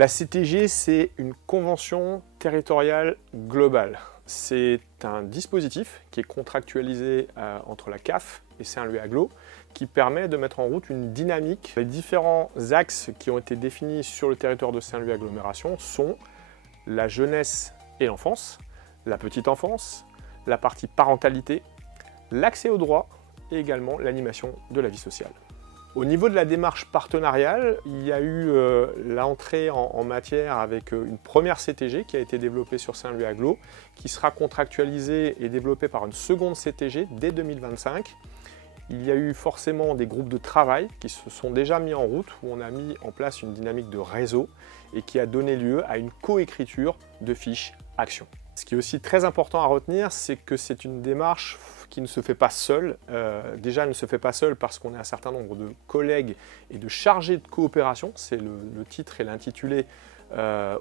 La CTG, c'est une convention territoriale globale. C'est un dispositif qui est contractualisé entre la CAF et Saint-Louis Agglo qui permet de mettre en route une dynamique. Les différents axes qui ont été définis sur le territoire de Saint-Louis Agglomération sont la jeunesse et l'enfance, la petite enfance, la partie parentalité, l'accès aux droits et également l'animation de la vie sociale. Au niveau de la démarche partenariale, il y a eu l'entrée en matière avec une première CTG qui a été développée sur Saint-Louis Agglo, qui sera contractualisée et développée par une seconde CTG dès 2025. Il y a eu forcément des groupes de travail qui se sont déjà mis en route, où on a mis en place une dynamique de réseau et qui a donné lieu à une coécriture de fiches actions. Ce qui est aussi très important à retenir, c'est que c'est une démarche qui ne se fait pas seule. Déjà, elle ne se fait pas seule parce qu'on a un certain nombre de collègues et de chargés de coopération, c'est le titre et l'intitulé,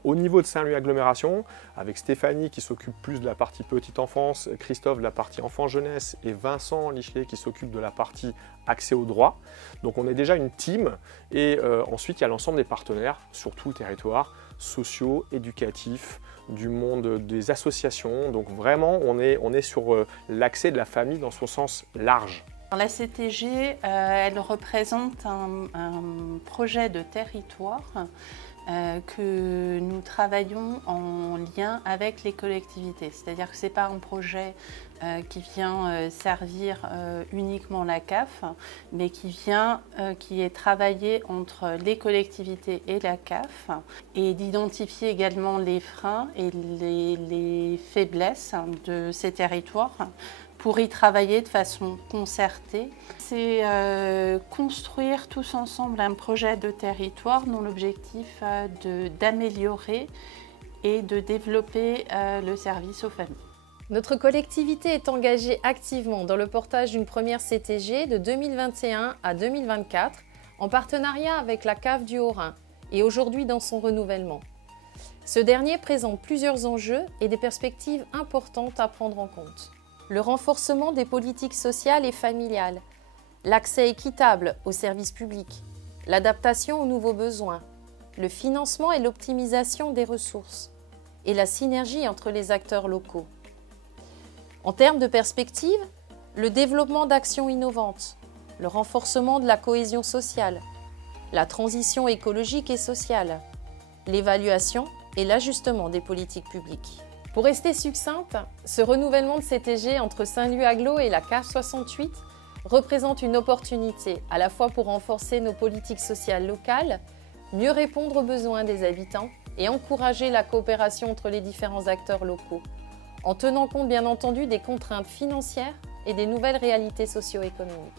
au niveau de Saint-Louis Agglomération, avec Stéphanie qui s'occupe plus de la partie petite enfance, Christophe de la partie enfant-jeunesse et Vincent Lichelet qui s'occupe de la partie accès aux droits. Donc on est déjà une team et ensuite il y a l'ensemble des partenaires sur tout le territoire, sociaux, éducatifs, du monde des associations. Donc vraiment on est sur l'accès de la famille dans son sens large. La CTG, elle représente un projet de territoire que nous travaillons en lien avec les collectivités. C'est-à-dire que ce n'est pas un projet qui vient servir uniquement la CAF, mais qui est travaillé entre les collectivités et la CAF, et d'identifier également les freins et les faiblesses de ces territoires pour y travailler de façon concertée. C'est construire tous ensemble un projet de territoire dont l'objectif est d'améliorer et de développer le service aux familles. Notre collectivité est engagée activement dans le portage d'une première CTG de 2021 à 2024 en partenariat avec la CAF du Haut-Rhin et aujourd'hui dans son renouvellement. Ce dernier présente plusieurs enjeux et des perspectives importantes à prendre en compte. Le renforcement des politiques sociales et familiales, l'accès équitable aux services publics, l'adaptation aux nouveaux besoins, le financement et l'optimisation des ressources et la synergie entre les acteurs locaux. En termes de perspective, le développement d'actions innovantes, le renforcement de la cohésion sociale, la transition écologique et sociale, l'évaluation et l'ajustement des politiques publiques. Pour rester succincte, ce renouvellement de CTG entre Saint-Louis Agglo et la CAF 68 représente une opportunité à la fois pour renforcer nos politiques sociales locales, mieux répondre aux besoins des habitants et encourager la coopération entre les différents acteurs locaux, en tenant compte bien entendu des contraintes financières et des nouvelles réalités socio-économiques.